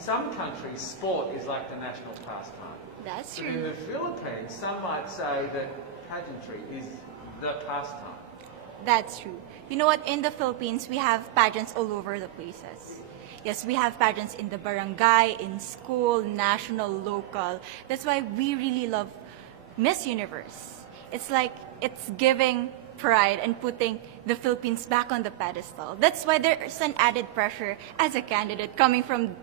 some countries, sport is like the national pastime. That's But in true. the Philippines, some might say that pageantry is the pastime. That's true. You know what? In the Philippines, we have pageants all over the places. Yes, we have pageants in the barangay, in school, national, local. That's why we really love Miss Universe. It's like it's giving pride and putting the Philippines back on the pedestal. That's why there's an added pressure as a candidate coming from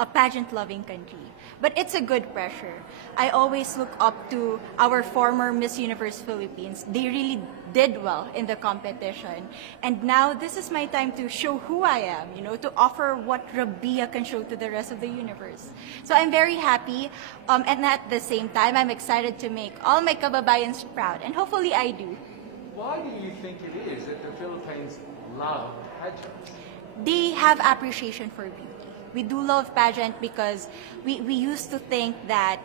a pageant-loving country. But it's a good pressure. I always look up to our former Miss Universe Philippines. They really did well in the competition. And now this is my time to show who I am, you know, to offer what Rabiya can show to the rest of the universe. So I'm very happy, and at the same time, I'm excited to make all my kababayans proud, and hopefully I do. Why do you think it is that the Philippines love pageants? They have appreciation for beauty. We do love pageant because we used to think that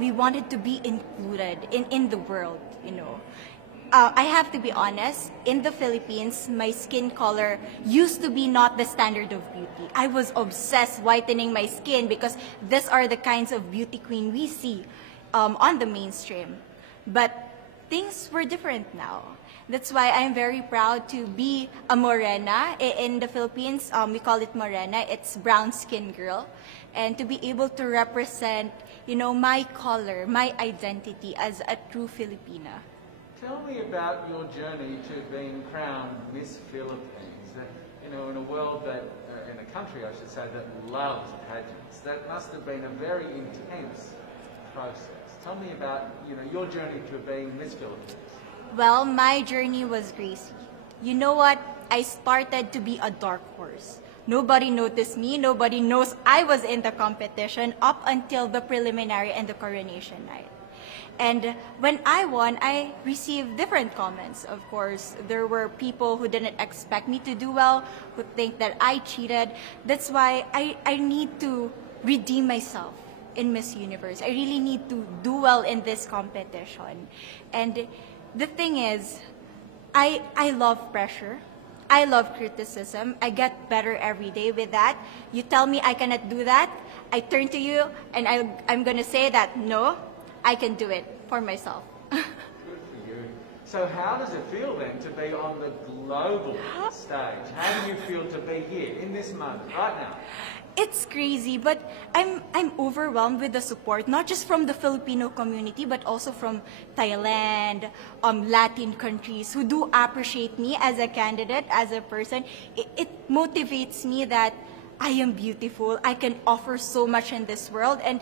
we wanted to be included in the world, you know. I have to be honest, in the Philippines, my skin color used to be not the standard of beauty. I was obsessed whitening my skin because these are the kinds of beauty queen we see on the mainstream. But things were different now. That's why I'm very proud to be a morena. In the Philippines, we call it morena. It's brown skin girl. And to be able to represent, you know, my color, my identity as a true Filipina. Tell me about your journey to being crowned Miss Philippines. You know, in a world that, in a country, I should say, that loves pageants. That must have been a very intense process. Tell me about, you know, your journey to being Miss Philippines. Well, my journey was crazy. You know what? I started to be a dark horse. Nobody noticed me. Nobody knows I was in the competition up until the preliminary and the coronation night. And when I won, I received different comments. Of course, there were people who didn't expect me to do well, who think that I cheated. That's why I need to redeem myself in Miss Universe. I really need to do well in this competition. And the thing is, I love pressure. I love criticism. I get better every day with that. You tell me I cannot do that, I turn to you and I'm going to say that, no, I can do it for myself. Good for you. So how does it feel then to be on the global stage? How do you feel to be here in this moment, right now? It's crazy, but I'm overwhelmed with the support, not just from the Filipino community, but also from Thailand, Latin countries who do appreciate me as a candidate, as a person. It motivates me that I am beautiful, I can offer so much in this world, and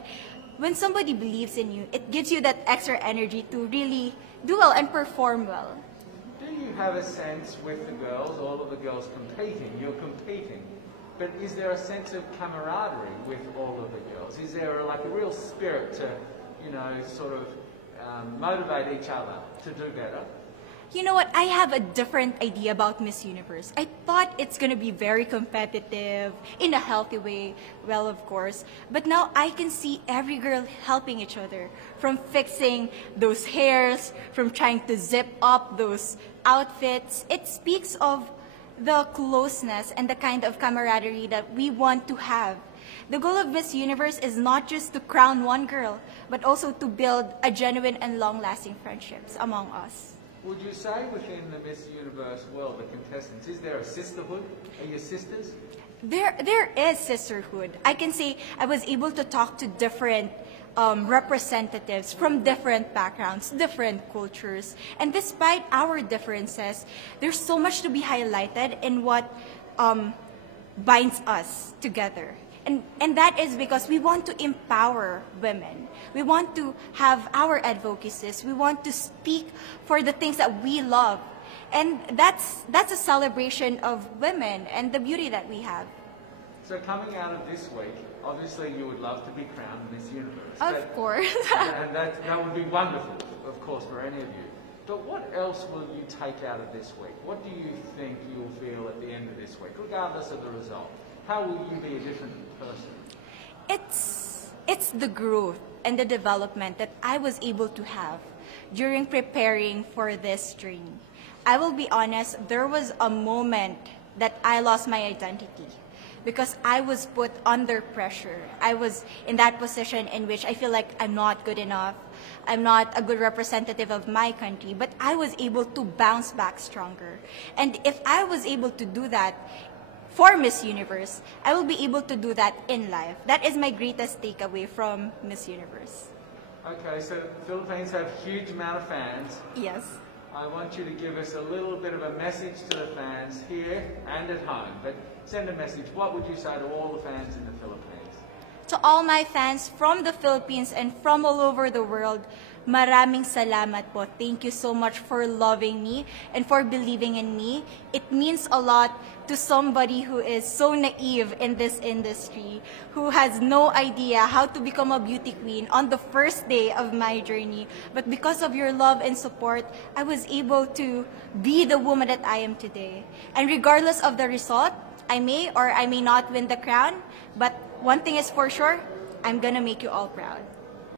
when somebody believes in you, it gives you that extra energy to really do well and perform well. Do you have a sense with the girls, all of the girls competing, you're competing, but is there a sense of camaraderie with all of the girls? Is there like a real spirit to, you know, sort of motivate each other to do better? You know what? I have a different idea about Miss Universe. I thought it's going to be very competitive, in a healthy way, well, of course. But now I can see every girl helping each other, from fixing those hairs, from trying to zip up those outfits. It speaks of the closeness and the kind of camaraderie that we want to have. The goal of Miss Universe is not just to crown one girl, but also to build a genuine and long-lasting friendships among us. Would you say within the Miss Universe world, the contestants, is there a sisterhood? Are you sisters? There is sisterhood. I can say I was able to talk to different representatives from different backgrounds, different cultures. And despite our differences, there's so much to be highlighted in what binds us together. And that is because we want to empower women. We want to have our advocacies. We want to speak for the things that we love. And that's a celebration of women and the beauty that we have. So coming out of this week, obviously you would love to be crowned Miss Universe. Of course. And that would be wonderful, of course, for any of you. But what else will you take out of this week? What do you think you'll feel at the end of this week, regardless of the result? How will you be a different person? It's the growth and the development that I was able to have during preparing for this journey. I will be honest, there was a moment that I lost my identity. because I was put under pressure. I was in that position in which I feel like I'm not good enough. I'm not a good representative of my country, but I was able to bounce back stronger. And if I was able to do that for Miss Universe, I will be able to do that in life. That is my greatest takeaway from Miss Universe. Okay, so the Philippines have a huge amount of fans. Yes. I want you to give us a little bit of a message to the fans here and at home. But send a message. What would you say to all the fans in the Philippines? To all my fans from the Philippines and from all over the world, maraming salamat po. Thank you so much for loving me and for believing in me. It means a lot to somebody who is so naive in this industry, who has no idea how to become a beauty queen on the first day of my journey. But because of your love and support, I was able to be the woman that I am today. And regardless of the result, I may or I may not win the crown, but one thing is for sure, I'm gonna make you all proud.